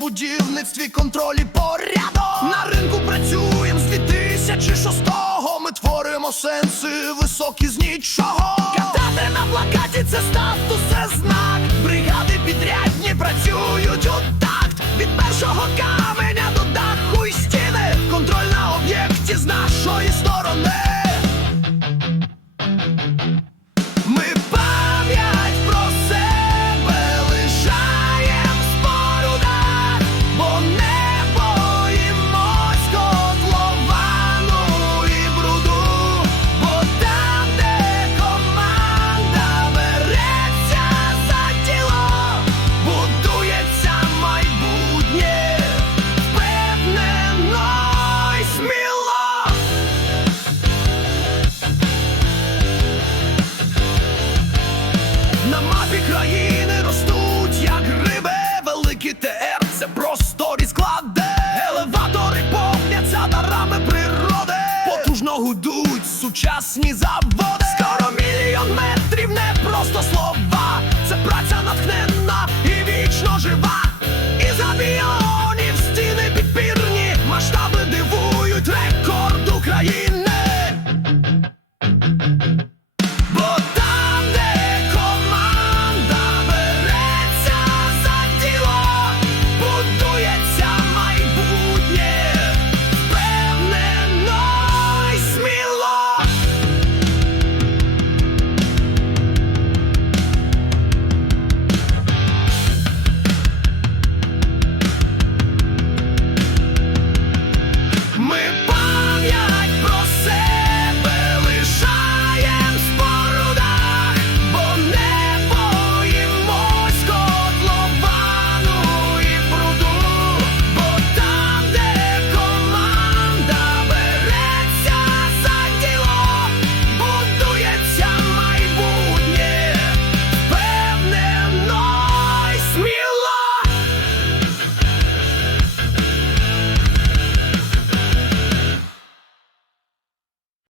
будівництві, контролі порядок. На ринку працюєм з 2006-го Ми творимо сенси високі з нічого. Катати на плакаті це статус, це знак. Бригади підрядні На країни ростуть, як гриби, великі ТР, це просторі склади. Елеватори повняться дарами природи, потужно гудуть сучасні заводи.